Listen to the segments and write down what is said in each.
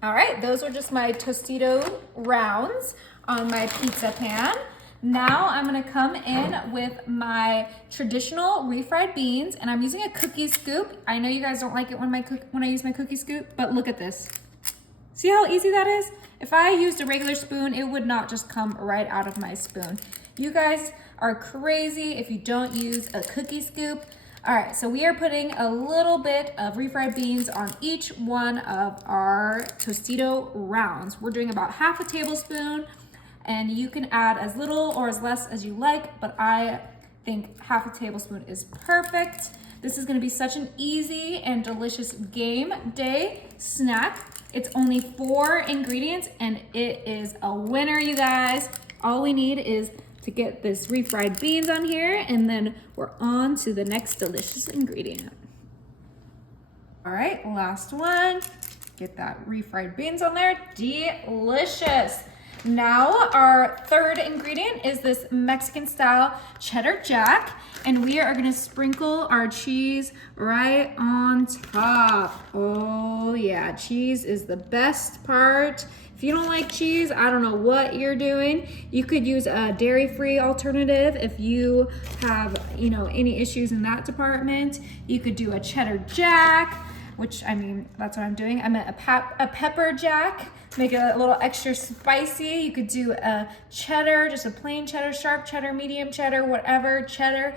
All right, those are just my Tostito rounds on my pizza pan. Now I'm gonna come in with my traditional refried beans, and I'm using a cookie scoop. I know you guys don't like it when I use my cookie scoop, but look at this. See how easy that is? If I used a regular spoon, it would not just come right out of my spoon. You guys are crazy if you don't use a cookie scoop. All right, so we are putting a little bit of refried beans on each one of our Tostito rounds. We're doing about half a tablespoon, and you can add as little or as less as you like, but I think half a tablespoon is perfect. This is gonna be such an easy and delicious game day snack. It's only 4 ingredients and it is a winner, you guys. All we need is to get this refried beans on here, and then we're on to the next delicious ingredient. All right, last one. Get that refried beans on there. Delicious. Now our third ingredient is this Mexican style cheddar jack, and we are gonna sprinkle our cheese right on top. Oh yeah, cheese is the best part. If you don't like cheese, I don't know what you're doing. You could use a dairy-free alternative if you have, any issues in that department. You could do a cheddar jack, which, that's what I'm doing. I meant a pepper jack, make it a little extra spicy. You could do a cheddar, just a plain cheddar, sharp cheddar, medium cheddar, whatever cheddar.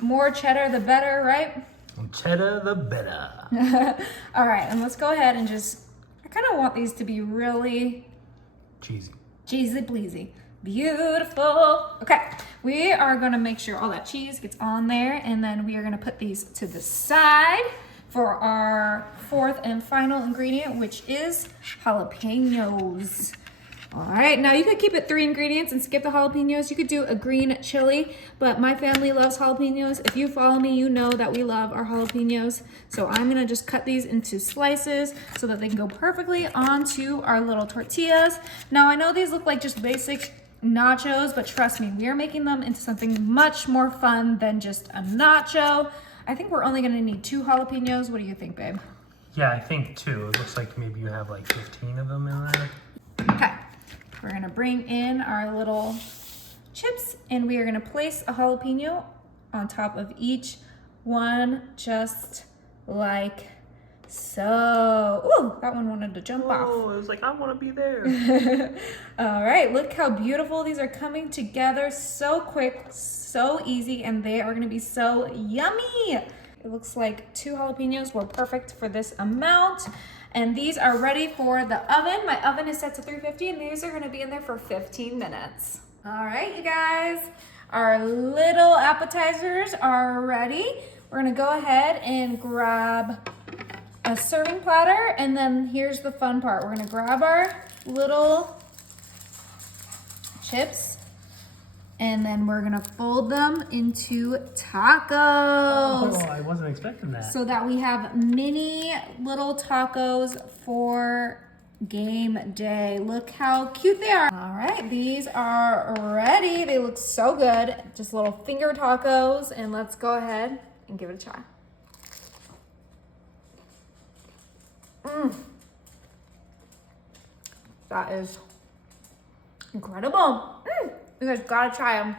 More cheddar, the better, right? Cheddar, the better. All right, and let's go ahead and I kind of want these to be really cheesy pleasy. Beautiful. Okay, we are gonna make sure all that cheese gets on there, and then we are gonna put these to the side for our fourth and final ingredient, which is jalapenos. All right, now you could keep it 3 ingredients and skip the jalapenos. You could do a green chili, but my family loves jalapenos. If you follow me, you know that we love our jalapenos. So I'm gonna just cut these into slices so that they can go perfectly onto our little tortillas. Now I know these look like just basic nachos, but trust me, we are making them into something much more fun than just a nacho. I think we're only gonna need 2 jalapenos. What do you think, babe? Yeah, I think 2. It looks like maybe you have like 15 of them in there. Okay, we're gonna bring in our little chips, and we are gonna place a jalapeno on top of each one, just like so. Ooh, that one wanted to jump off. Oh, it was like, I wanna be there. All right, look how beautiful these are coming together. So quick, so easy, and they are gonna be so yummy. It looks like 2 jalapenos were perfect for this amount. And these are ready for the oven. My oven is set to 350, and these are gonna be in there for 15 minutes. All right, you guys, our little appetizers are ready. We're gonna go ahead and grab a serving platter, and then here's the fun part. We're gonna grab our little chips, and then we're gonna fold them into tacos. Oh, I wasn't expecting that. So that we have mini little tacos for game day. Look how cute they are. All right, these are ready. They look so good. Just little finger tacos, and let's go ahead and give it a try. That is incredible. You guys gotta try them.